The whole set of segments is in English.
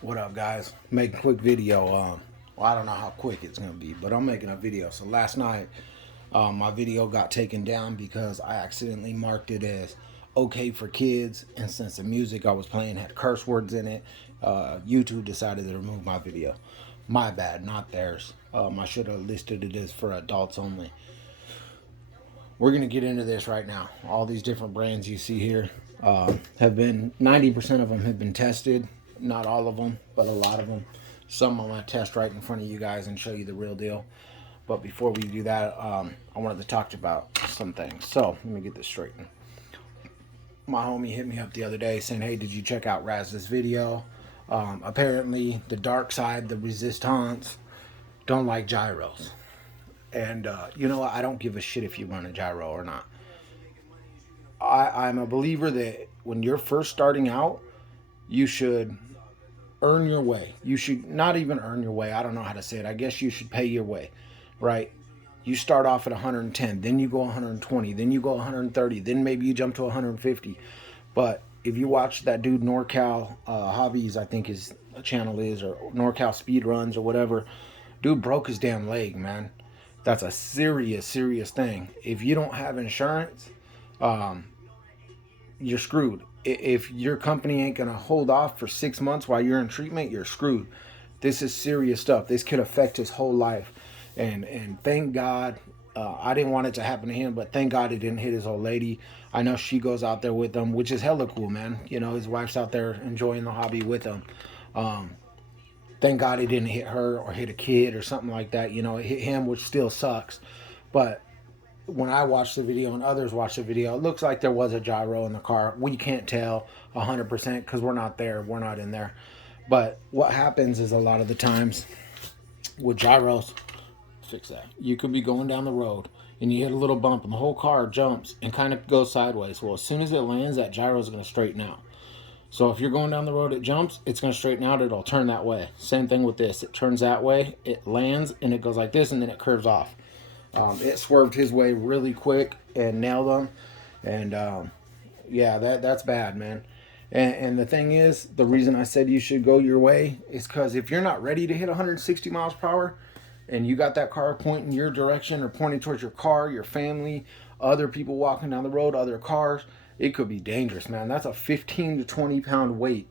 What up, guys? Make a quick video. Well, I don't know how quick it's gonna be, but I'm making a video. So last night, my video got taken down because I accidentally marked it as okay for kids, and since the music I was playing had curse words in it, YouTube decided to remove my video. My bad, not theirs. I should have listed it as for adults only. We're gonna get into this right now. All these different brands you see here have been 90% of them have been tested. Not all of them, but a lot of them. Some I'm gonna test right in front of you guys and show you the real deal. But before we do that, I wanted to talk about some things. So let me get this straight. My homie hit me up the other day saying, "Hey, did you check out Raz's video? Apparently, the dark side, the resistance, don't like gyros." And you know what? I don't give a shit if you run a gyro or not. I'm a believer that when you're first starting out, you should earn your way. You should not even earn your way. I don't know how to say it. I guess you should pay your way, right? You start off at 110, then you go 120, then you go 130, then maybe you jump to 150. But if you watch that dude NorCal Hobbies, I think his channel is, or NorCal Speed Runs or whatever, dude broke his damn leg, man. That's a serious, serious thing. If you don't have insurance, um, you're screwed. If your company ain't gonna hold off for 6 months while you're in treatment, you're screwed. This is serious stuff. This could affect his whole life. And thank God, I didn't want it to happen to him, but thank God it didn't hit his old lady. I know she goes out there with him, which is hella cool, man. You know, his wife's out there enjoying the hobby with him. Um, Thank God it didn't hit her or hit a kid or something like that. You know, it hit him, which still sucks. But when I watched the video and others watched the video, it looks like there was a gyro in the car. We can't tell 100% because we're not there. We're not in there. But what happens is a lot of the times with gyros, fix that. You could be going down the road and you hit a little bump and the whole car jumps and kind of goes sideways. Well, as soon as it lands, that gyro is going to straighten out. So if you're going down the road, it jumps, it's going to straighten out, it'll turn that way. Same thing with this. It turns that way, it lands, and it goes like this, and then it curves off. It swerved his way really quick and nailed him. And yeah, that's bad, man. And the thing is, the reason I said you should go your way is because if you're not ready to hit 160 miles per hour and you got that car pointing your direction or pointing towards your car, your family, other people walking down the road, other cars, it could be dangerous, man. That's a 15 to 20 pound weight.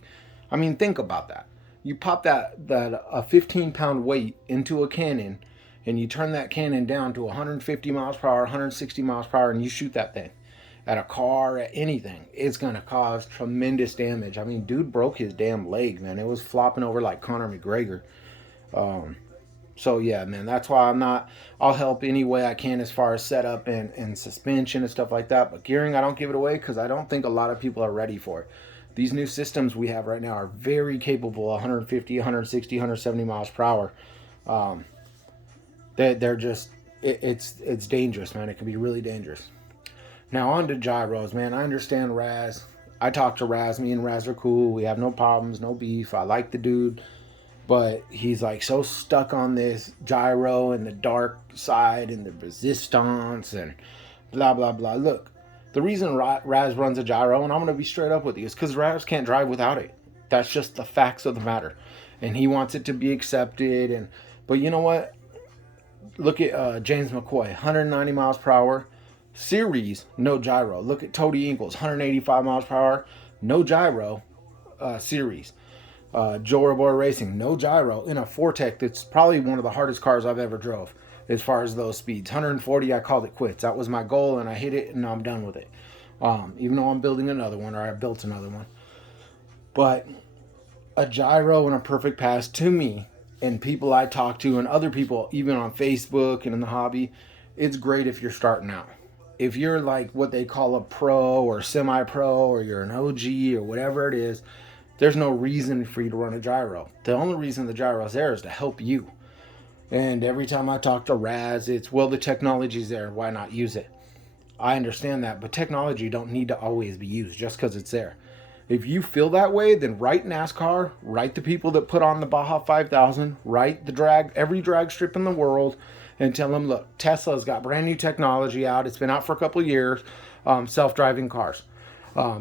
I mean, think about that. You pop that a 15-pound weight into a cannon and you turn that cannon down to 150 miles per hour, 160 miles per hour, and you shoot that thing at a car, at anything, it's gonna cause tremendous damage. I mean, dude broke his damn leg, man. It was flopping over like Conor McGregor. So yeah, man, that's why I'll help any way I can as far as setup and suspension and stuff like that. But gearing, I don't give it away because I don't think a lot of people are ready for it. These new systems we have right now are very capable, 150, 160, 170 miles per hour. Um, they're just, it's dangerous, man. It can be really dangerous. Now on to gyros, man. I understand Raz. I talked to Raz. Me and Raz are cool. We have no problems, no beef. I like the dude. But he's like so stuck on this gyro and the dark side and the resistance and blah, blah, blah. Look, the reason Raz runs a gyro, and I'm going to be straight up with you, is because Raz can't drive without it. That's just the facts of the matter. And he wants it to be accepted. But you know what? Look at James McCoy, 190 miles per hour. Series, no gyro. Look at Tody Ingles, 185 miles per hour, no gyro. Series. Joe Rabor Racing, no gyro in a Fortec. That's probably one of the hardest cars I've ever drove as far as those speeds. 140, I called it quits. That was my goal, and I hit it, and I'm done with it. Even though I'm building another one, or I built another one. But a gyro and a perfect pass to me, and people I talk to, and other people, even on Facebook and in the hobby, it's great if you're starting out. If you're like what they call a pro or semi-pro, or you're an OG or whatever it is, there's no reason for you to run a gyro. The only reason the gyro is there is to help you. And every time I talk to Raz, it's, well, the technology's there. Why not use it? I understand that, but technology don't need to always be used just because it's there. If you feel that way, then write NASCAR, write the people that put on the Baja 5000, write every drag strip in the world, and tell them, look, Tesla's got brand new technology out. It's been out for a couple of years, self-driving cars.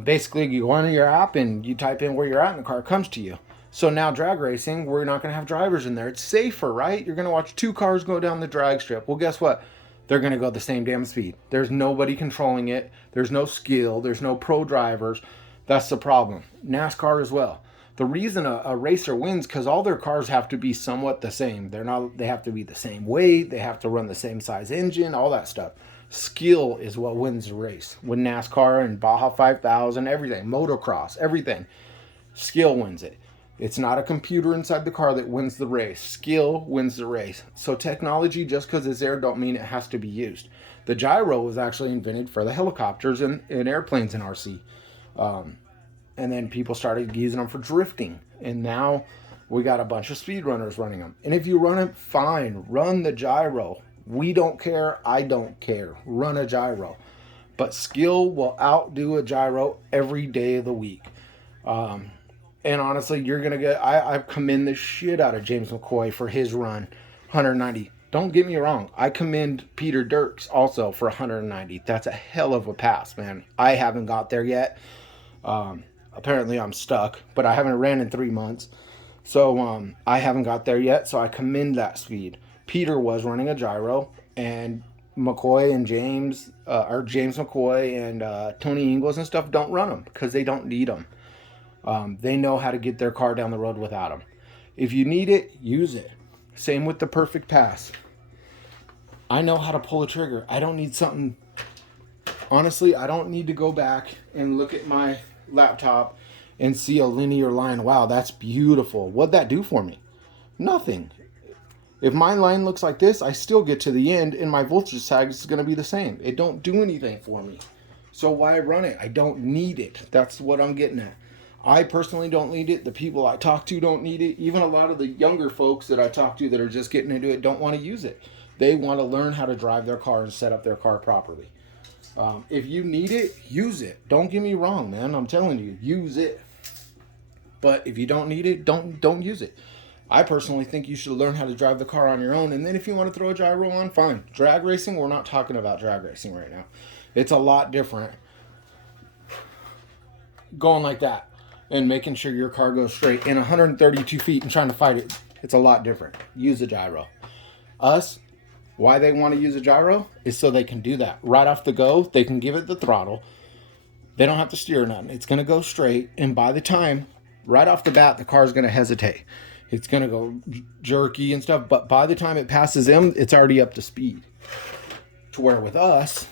Basically, you go on your app and you type in where you're at and the car comes to you. So now drag racing, we're not going to have drivers in there. It's safer, right? You're going to watch two cars go down the drag strip. Well, guess what? They're going to go the same damn speed. There's nobody controlling it. There's no skill. There's no pro drivers. That's the problem. NASCAR as well. The reason a racer wins because all their cars have to be somewhat the same. They have to be the same weight. They have to run the same size engine, all that stuff. Skill is what wins the race. With NASCAR and Baja 5000, everything, motocross, everything. Skill wins it. It's not a computer inside the car that wins the race. Skill wins the race. So technology, just because it's there, don't mean it has to be used. The gyro was actually invented for the helicopters and airplanes in RC. And then people started using them for drifting. And now we got a bunch of speedrunners running them. And if you run it, fine. Run the gyro. We don't care. I don't care. Run a gyro. But skill will outdo a gyro every day of the week. And honestly, you're going to get... I commend the shit out of James McCoy for his run, 190. Don't get me wrong. I commend Peter Dirks also for 190. That's a hell of a pass, man. I haven't got there yet. Apparently, I'm stuck, but I haven't ran in 3 months. So I haven't got there yet, so I commend that speed. Peter was running a gyro, and McCoy and James McCoy and Tony Ingles and stuff don't run them because they don't need them. They know how to get their car down the road without them. If you need it, use it. Same with the perfect pass. I know how to pull a trigger. I don't need something... Honestly, I don't need to go back and look at my laptop and see a linear line. Wow, that's beautiful. What'd that do for me? Nothing. If my line looks like this, I still get to the end and my voltage tag is going to be the same. It don't do anything for me. So why run it? I don't need it. That's what I'm getting at. I personally don't need it. The people I talk to don't need it. Even a lot of the younger folks that I talk to that are just getting into it don't want to use it. They want to learn how to drive their car and set up their car properly. If you need it, use it. Don't get me wrong, man. I'm telling you, use it. But if you don't need it, don't use it. I personally think you should learn how to drive the car on your own. And then if you want to throw a gyro on, fine. Drag racing, we're not talking about drag racing right now. It's a lot different going like that and making sure your car goes straight in 132 feet and trying to fight it. It's a lot different. Use a gyro. Us, why they want to use a gyro is so they can do that. Right off the go, they can give it the throttle. They don't have to steer nothing. It's going to go straight. And by the time, right off the bat, the car is going to hesitate. It's going to go jerky and stuff. But by the time it passes them, it's already up to speed. To where with us,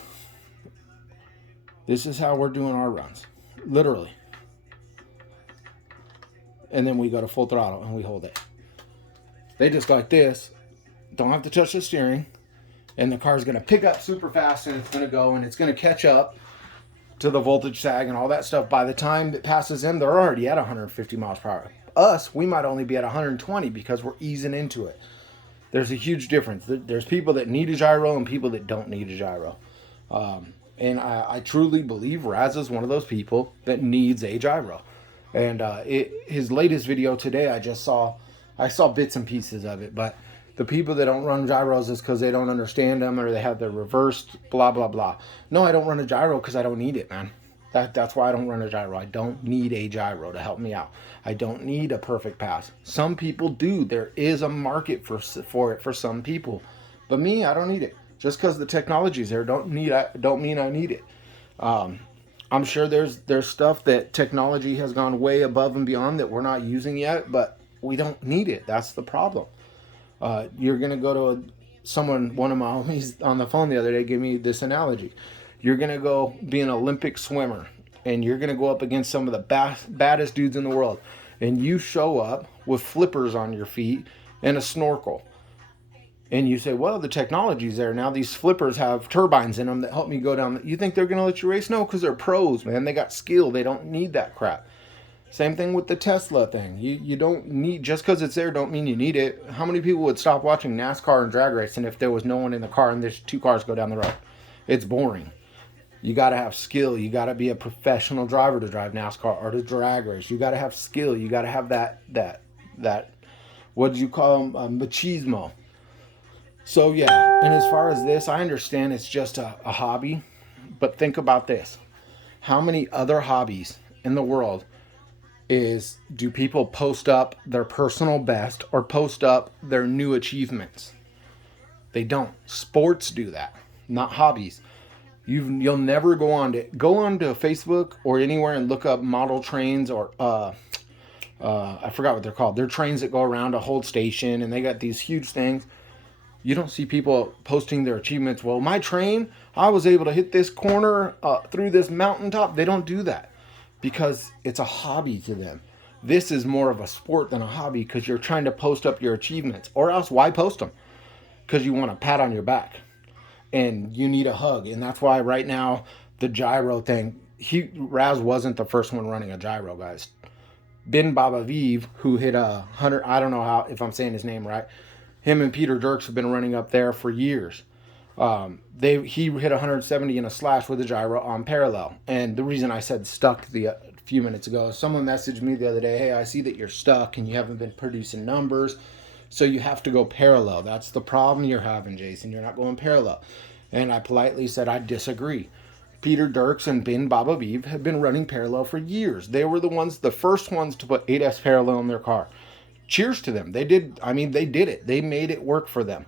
this is how we're doing our runs. Literally. And then we go to full throttle and we hold it. They just go like this. Don't have to touch the steering. And the car's going to pick up super fast and it's going to go and it's going to catch up to the voltage tag and all that stuff. By the time it passes them, they're already at 150 miles per hour. Us, we might only be at 120 because we're easing into it. There's a huge difference. There's people that need a gyro and people that don't need a gyro. And I truly believe Raz is one of those people that needs a gyro. And his latest video today, I saw bits and pieces of it. But the people that don't run gyros is because they don't understand them or they have the reversed blah, blah, blah. No, I don't run a gyro because I don't need it, man. That's why I don't run a gyro. I don't need a gyro to help me out. I don't need a perfect pass. Some people do. There is a market for it for some people. But me, I don't need it. Just because the technology's there don't mean I need it. I'm sure there's stuff that technology has gone way above and beyond that we're not using yet, but we don't need it. That's the problem. You're going to go to one of my homies on the phone the other day gave me this analogy. You're going to go be an Olympic swimmer, and you're going to go up against some of the baddest dudes in the world, and you show up with flippers on your feet and a snorkel. And you say, well, the technology's there. Now these flippers have turbines in them that help me go down. You think they're going to let you race? No, because they're pros, man. They got skill. They don't need that crap. Same thing with the Tesla thing. You don't need, just because it's there don't mean you need it. How many people would stop watching NASCAR and drag racing if there was no one in the car and there's two cars go down the road? It's boring. You got to have skill. You got to be a professional driver to drive NASCAR or to drag race. You got to have skill. You got to have that what did you call them? Machismo. So yeah, and as far as this, I understand it's just a hobby, but think about this. How many other hobbies in the world is, do people post up their personal best or post up their new achievements? They don't. Sports do that, not hobbies. You'll never go on to Facebook or anywhere and look up model trains or I forgot what they're called. They're trains that go around a whole station and they got these huge things. You don't see people posting their achievements. Well, my train, I was able to hit this corner through this mountaintop. They don't do that because it's a hobby to them. This is more of a sport than a hobby because you're trying to post up your achievements. Or else, why post them? Because you want a pat on your back and you need a hug. And that's why right now, the gyro thing, Raz wasn't the first one running a gyro, guys. Ben Babaviv, who hit 100, I don't know how if I'm saying his name right. Him and Peter Dirks have been running up there for years. He hit 170 in a slash with a gyro on parallel. And the reason I said stuck a few minutes ago, someone messaged me the other day, hey, I see that you're stuck and you haven't been producing numbers, so you have to go parallel. That's the problem you're having, Jason. You're not going parallel. And I politely said I disagree. Peter Dirks and Ben Babaviv have been running parallel for years. They were the first ones to put 8S parallel in their car. Cheers to them. They did it. They made it work for them.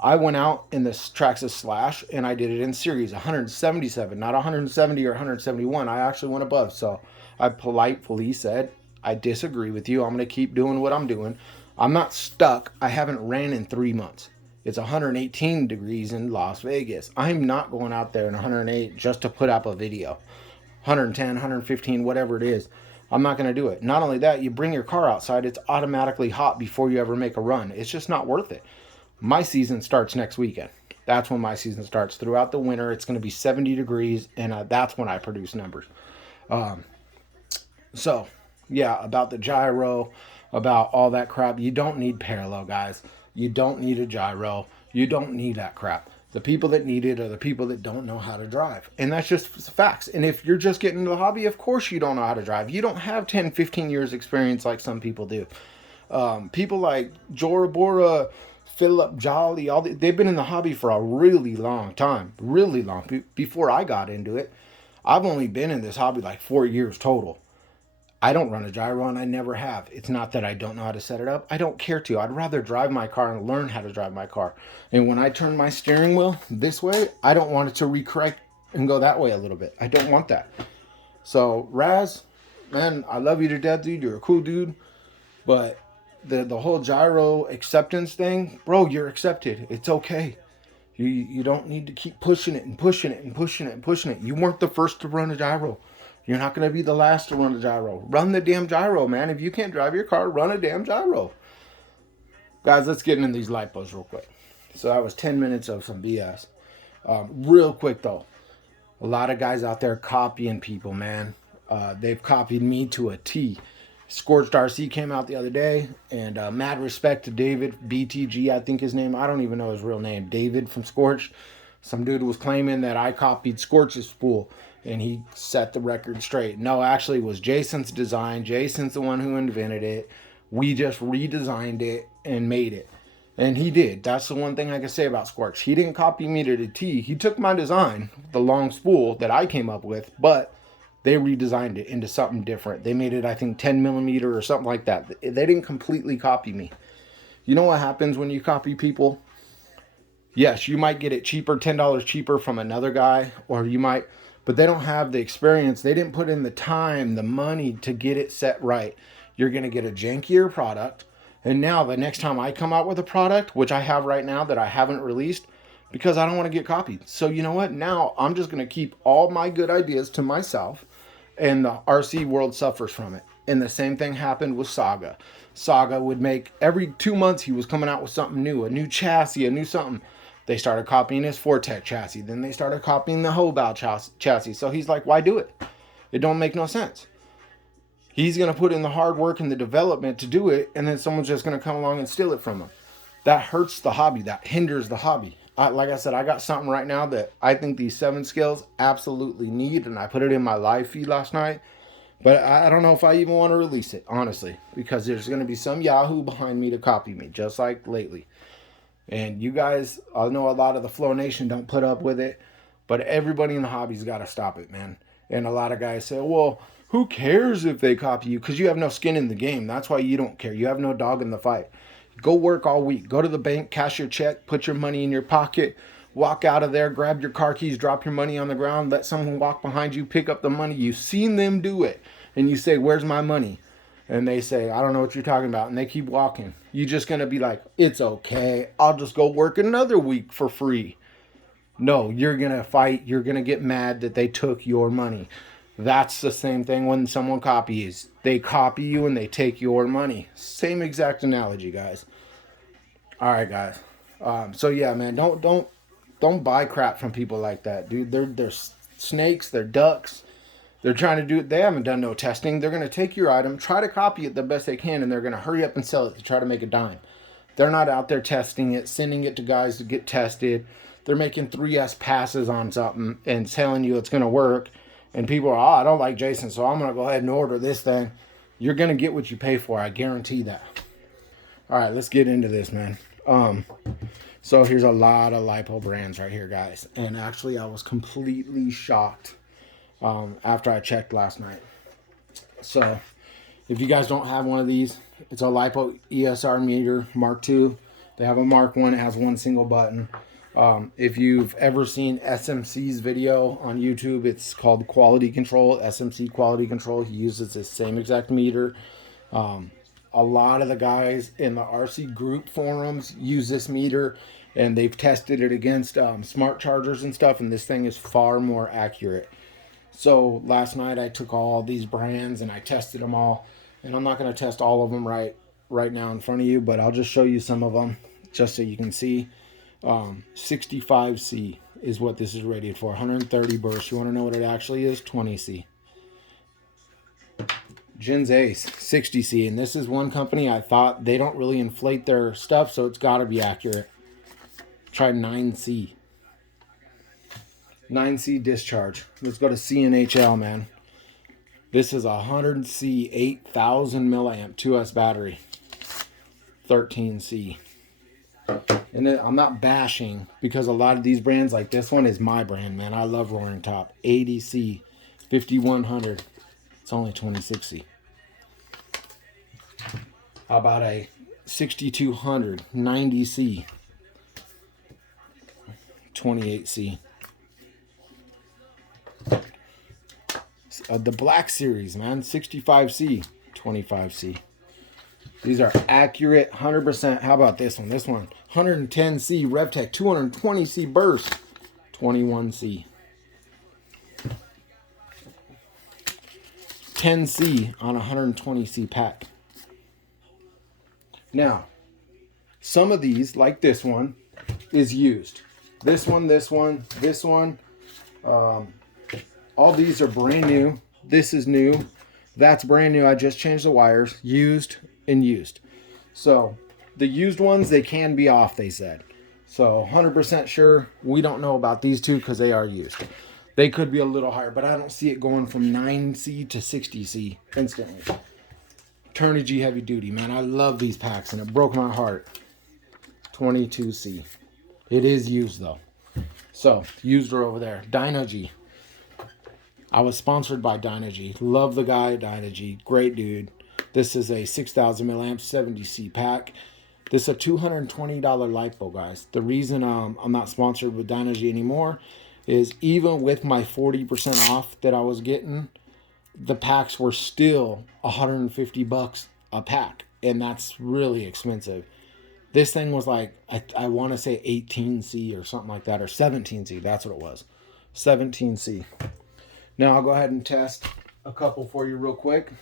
I went out in this Traxxas Slash and I did it in series, 177, not 170 or 171. I actually went above. So I politely said, I disagree with you. I'm going to keep doing what I'm doing. I'm not stuck. I haven't ran in 3 months. It's 118 degrees in Las Vegas. I'm not going out there in 108 just to put up a video. 110, 115, whatever it is. I'm not going to do it. Not only that, you bring your car outside, it's automatically hot before you ever make a run. It's just not worth it. My season starts next weekend. That's when my season starts. Throughout the winter, it's going to be 70 degrees, and that's when I produce numbers. So, yeah, about the gyro, about all that crap. You don't need parallel, guys. You don't need a gyro. You don't need that crap. The people that need it are the people that don't know how to drive. And that's just facts. And if you're just getting into the hobby, of course you don't know how to drive. You don't have 10, 15 years experience like some people do. People like Jora Bora, Philip Jolly, they've been in the hobby for a really long time. Really long. Before I got into it, I've only been in this hobby like 4 years total. I don't run a gyro and I never have. It's not that I don't know how to set it up. I don't care to. I'd rather drive my car and learn how to drive my car. And when I turn my steering wheel this way, I don't want it to recorrect and go that way a little bit. I don't want that. So Raz, man, I love you to death, dude. You're a cool dude. But the whole gyro acceptance thing, bro, you're accepted. It's okay. You don't need to keep pushing it and pushing it and pushing it and pushing it. You weren't the first to run a gyro. You're not going to be the last to run a gyro. Run the damn gyro, man. If you can't drive your car, run a damn gyro. Guys, let's get into these Lipos real quick. So that was 10 minutes of some BS. Real quick, though. A lot of guys out there copying people, man. They've copied me to a T. Scorched RC came out the other day. And mad respect to David, BTG, I think his name. I don't even know his real name. David from Scorched. Some dude was claiming that I copied Scorch's spool. And he set the record straight. No, actually, it was Jason's design. Jason's the one who invented it. We just redesigned it and made it. And he did. That's the one thing I can say about Scorch. He didn't copy me to the T. He took my design, the long spool that I came up with, but they redesigned it into something different. They made it, I think, 10 millimeter or something like that. They didn't completely copy me. You know what happens when you copy people? Yes, you might get it cheaper, $10 cheaper from another guy, or you might... But they don't have the experience. They didn't put in the time, the money to get it set right. You're going to get a jankier product. And now the next time I come out with a product, which I have right now that I haven't released, because I don't want to get copied. So you know what? Now I'm just going to keep all my good ideas to myself, and the RC world suffers from it. And the same thing happened with Saga. Saga would make, every 2 months he was coming out with something new, a new chassis, a new something. They started copying his Fortec chassis. Then they started copying the Hobao chassis. So he's like, why do it? It don't make no sense. He's going to put in the hard work and the development to do it, and then someone's just going to come along and steal it from him. That hurts the hobby. That hinders the hobby. Like I said, I got something right now that I think these 7 scales absolutely need, and I put it in my live feed last night. But I don't know if I even want to release it, honestly, because there's going to be some Yahoo behind me to copy me, just like lately. And you guys, I know a lot of the Flow Nation don't put up with it, but everybody in the hobby's got to stop it, man. And a lot of guys say, well, Who cares if they copy you? Because you have no skin in the game. That's why you don't care. You have no dog in the fight. Go work all week. Go to the bank, cash your check, put your money in your pocket, walk out of there, grab your car keys, drop your money on the ground, let someone walk behind you, pick up the money. You've seen them do it. And you say, where's my money? And they say, I don't know what you're talking about. And they keep walking. You're just going to be like, it's okay. I'll just go work another week for free. No, you're going to fight. You're going to get mad that they took your money. That's the same thing when someone copies. They copy you and they take your money. Same exact analogy, guys. All right, guys. So yeah, man, don't buy crap from people like that, dude. They're snakes. They're ducks. They're trying to do it. They haven't done no testing. They're going to take your item, try to copy it the best they can, and they're going to hurry up and sell it to try to make a dime. They're not out there testing it, sending it to guys to get tested. They're making 3S passes on something and telling you it's going to work. And people are, I don't like Jason, so I'm going to go ahead and order this thing. You're going to get what you pay for. I guarantee that. All right, let's get into this, man. So here's a lot of lipo brands right here, guys. And actually, I was completely shocked after I checked last night. So if you guys don't have one of these, it's a lipo ESR meter Mark II. They have a Mark 1. It has one single button. If you've ever seen SMC's video on YouTube, it's called Quality Control, SMC Quality Control. He uses the same exact meter. A lot of the guys in the RC group forums use this meter, and they've tested it against smart chargers and stuff, and this thing is far more accurate. So last night I took all these brands and I tested them all, and I'm not going to test all of them right now in front of you, but I'll just show you some of them just so you can see. 65C is what this is rated for. 130 bursts. You want to know what it actually is? 20C. Gens Ace 60C, and this is one company I thought they don't really inflate their stuff, so it's got to be accurate. Try 9C. 9C discharge. Let's go to CNHL, man. This is 100C 8000 milliamp 2S battery. 13C. And then I'm not bashing, because a lot of these brands, like this one is my brand, man. I love Roaring Top. 80C 5100. It's only 26C. How about a 6200 90C 28C. The Black Series, man, 65C 25C. These are accurate, 100%. How about this one? This one, 110C RevTech 220C burst, 21C. 10C on a 120C pack. Now, some of these, like this one, is used. This one, this one, this one. All these are brand new. This is new. That's brand new. I just changed the wires. Used and used. So the used ones, they can be off, they said. So 100% sure. We don't know about these two because they are used. They could be a little higher, but I don't see it going from 9C to 60C instantly. Turnigy Heavy Duty, man. I love these packs, and it broke my heart. 22C. It is used, though. So, used are over there. Dynogy. I was sponsored by Dynogy. Love the guy at Dynogy. Great dude. This is a 6000 milliamp 70C pack. This is a $220 lipo, guys. The reason I'm not sponsored with Dynogy anymore is even with my 40% off that I was getting, the packs were still $150 a pack, and that's really expensive. This thing was like, I want to say 18C or something like that, or 17C. That's what it was. 17C. Now I'll go ahead and test a couple for you real quick.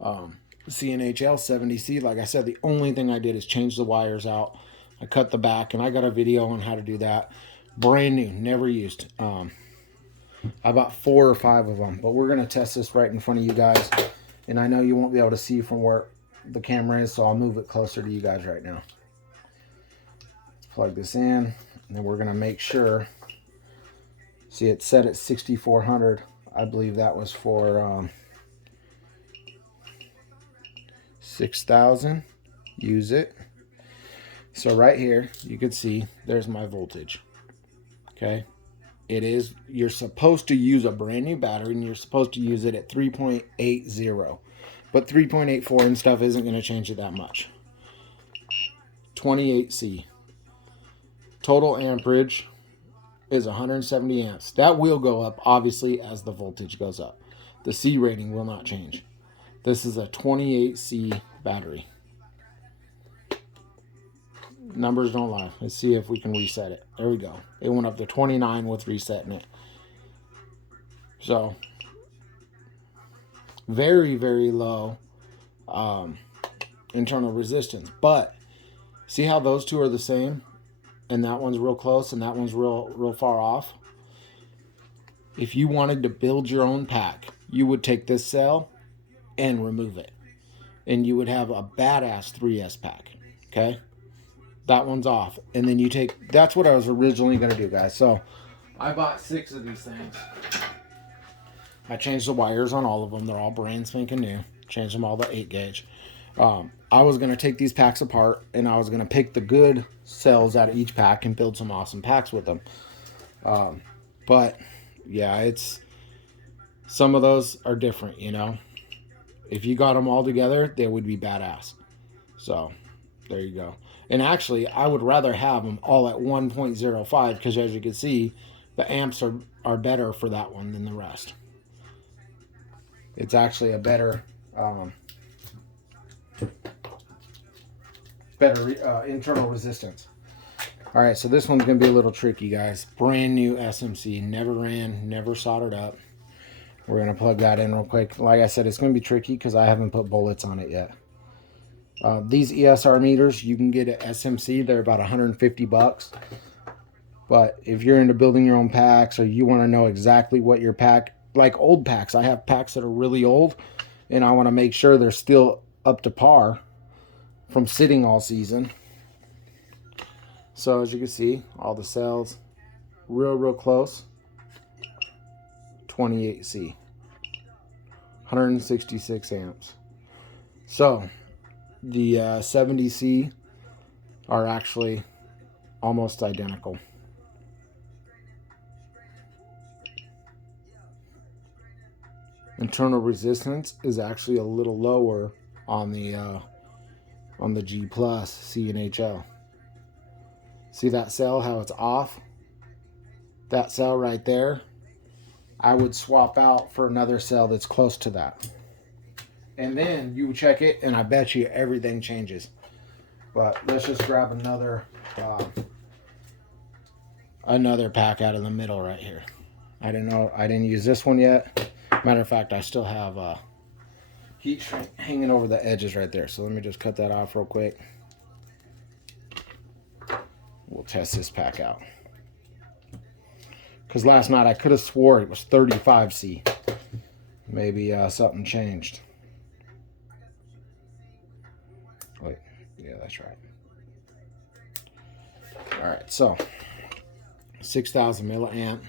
CNHL 70C. Like I said, the only thing I did is change the wires out. I cut the back, and I got a video on how to do that. Brand new, never used. I bought 4 or 5 of them, but we're going to test this right in front of you guys. And I know you won't be able to see from where the camera is, so I'll move it closer to you guys right now. Let's plug this in, and then we're going to make sure. See, it's set at 6400. I believe that was for 6000. Use it. So right here, you can see there's my voltage. Okay, You're supposed to use a brand new battery, and you're supposed to use it at 3.80. But 3.84 and stuff isn't going to change it that much. 28C. Total amperage is 170 amps. That will go up, obviously, as the voltage goes up. The C rating will not change. This is a 28C battery. Numbers don't lie. Let's see if we can reset it. There we go. It went up to 29 with resetting it. So, very, very low internal resistance. But, see how those two are the same? And that one's real close and that one's real far off? If you wanted to build your own pack, you would take this cell and remove it. And you would have a badass 3S pack. Okay? That one's off. And then you take... That's what I was originally going to do, guys. So, I bought 6 of these things. I changed the wires on all of them. They're all brand spanking new. Changed them all to 8 gauge. I was going to take these packs apart, and I was going to pick the good cells out of each pack and build some awesome packs with them. But, yeah, some of those are different, you know. If you got them all together, they would be badass. So, there you go. And actually, I would rather have them all at 1.05 because, as you can see, the amps are better for that one than the rest. It's actually a better internal resistance. All right, so this one's going to be a little tricky, guys. Brand new SMC. Never ran, never soldered up. We're going to plug that in real quick. Like I said, it's going to be tricky because I haven't put bullets on it yet. These ESR meters, you can get at SMC. They're about 150 bucks. But if you're into building your own packs or you want to know exactly what your pack... Like old packs. I have packs that are really old. And I want to make sure they're still up to par from sitting all season. So as you can see, all the cells real close. 28C. 166 amps. So the 70C are actually almost identical. Internal resistance is actually a little lower on the G Plus C and HL. See that cell, how it's off? That cell right there, I would swap out for another cell that's close to that. And then you check it, and I bet you everything changes. But let's just grab another pack out of the middle right here. I didn't use this one yet. Matter of fact, I still have heat shrink hanging over the edges right there. So let me just cut that off real quick. We'll test this pack out. Because last night I could have swore it was 35C. Maybe something changed. Wait, yeah, that's right. All right, so 6,000 milliamp.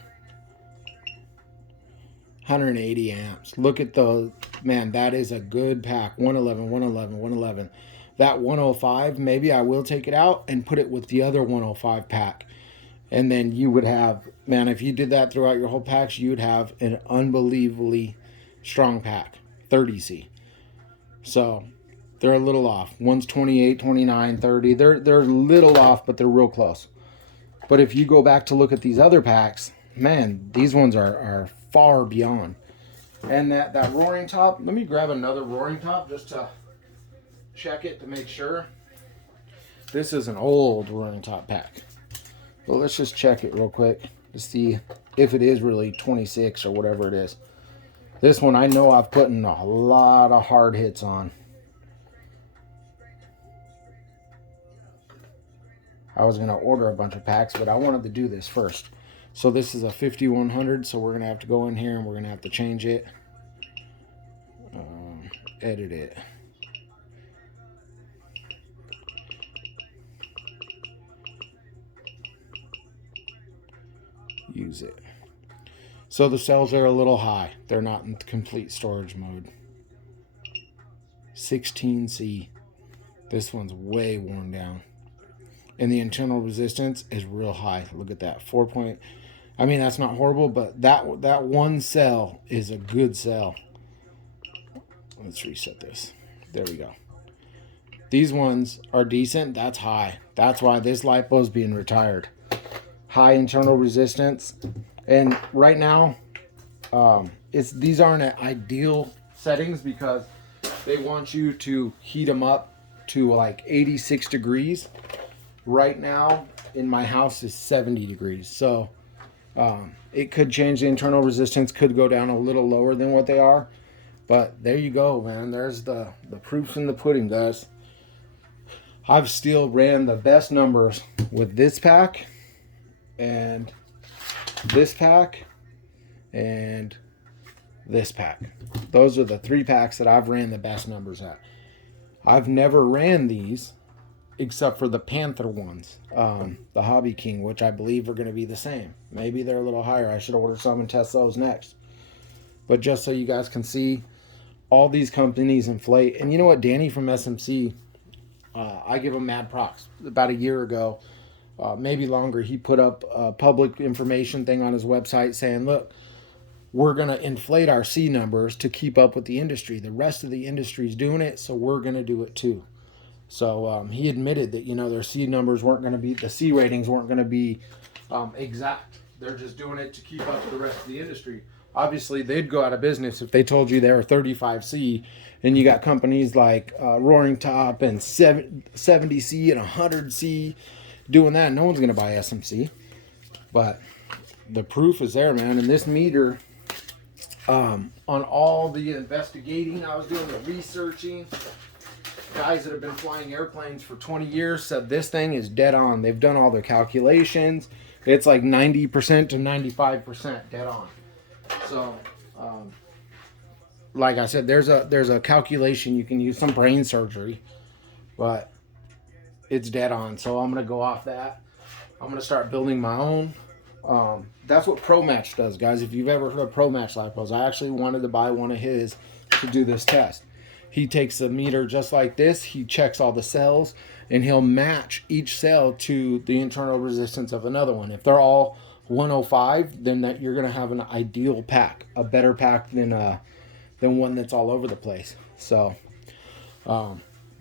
180 amps. Look at those. Man, that is a good pack. 111, 111, 111. That 105, maybe I will take it out and put it with the other 105 pack. And then you would have, man, if you did that throughout your whole packs, you would have an unbelievably strong pack. 30C. So, they're a little off. One's 28, 29, 30. They're a little off, but they're real close. But if you go back to look at these other packs, man, these ones are far beyond. And that roaring top, let me grab another roaring top just to check it to make sure. This is an old roaring top pack. But let's just check it real quick to see if it is really 26 or whatever it is. This one I know I've put in a lot of hard hits on. I was going to order a bunch of packs, but I wanted to do this first. So this is a 5100, so we're going to have to go in here and we're going to have to change it. Edit it. Use it. So the cells are a little high. They're not in complete storage mode. 16C. This one's way worn down. And the internal resistance is real high. Look at that. I mean, that's not horrible, but that one cell is a good cell. Let's reset this. There we go. These ones are decent. That's high. That's why this lipo is being retired. High internal resistance. And right now, these aren't at ideal settings because they want you to heat them up to like 86 degrees. Right now in my house is 70 degrees. So it could change. The internal resistance could go down a little lower than what they are. But there you go, man. There's the proof's in the pudding, guys. I've still ran the best numbers with this pack and this pack and this pack. Those are the 3 packs that I've ran the best numbers at. I've never ran these except for the Panther ones, the Hobby King, which I believe are going to be the same. Maybe they're a little higher. I should order some and test those next. But just so you guys can see, all these companies inflate. And you know what, Danny from SMC, I give him mad props. About a year ago, maybe longer, he put up a public information thing on his website saying, look, we're going to inflate our C numbers to keep up with the industry. The rest of the industry is doing it, so we're going to do it too. So he admitted that, their C numbers weren't going to be, the C ratings weren't going to be exact. They're just doing it to keep up with the rest of the industry. Obviously, they'd go out of business if they told you they were 35C, and you got companies like Roaring Top and 70C and 100C doing that. No one's going to buy SMC. But the proof is there, man. And this meter, on all the investigating, I was doing the researching. Guys that have been flying airplanes for 20 years said this thing is dead on. They've done all their calculations. It's like 90% to 95% dead on. So, like I said, there's a calculation you can use, some brain surgery, but it's dead on. So I'm gonna go off that. I'm gonna start building my own. That's what ProMatch does, guys. If you've ever heard of ProMatch lipos, I actually wanted to buy one of his to do this test. He takes a meter just like this. He checks all the cells, and he'll match each cell to the internal resistance of another one. If they're all 105, then that you're gonna have an ideal pack, a better pack than one that's all over the place. So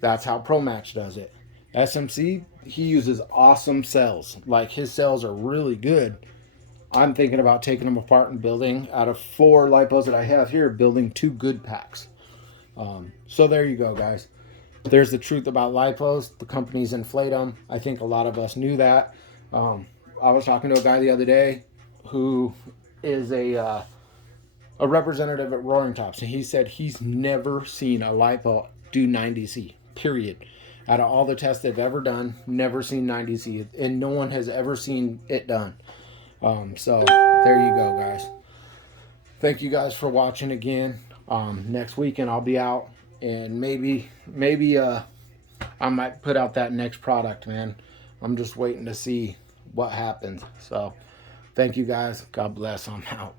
that's how ProMatch does it. SMC, he uses awesome cells. Like, his cells are really good. I'm thinking about taking them apart and building, out of 4 lipos that I have here, building 2 good packs. So there you go, guys. There's the truth about lipos. The companies inflate them. I think a lot of us knew that. I was talking to a guy the other day who is a representative at Roaring Tops, and he said he's never seen a lipo do 90C, period. Out of all the tests they've ever done, never seen 90C, and no one has ever seen it done. So there you go, guys. Thank you guys for watching again. Next weekend I'll be out, and maybe I might put out that next product, man. I'm just waiting to see what happens. So thank you guys. God bless. I'm out.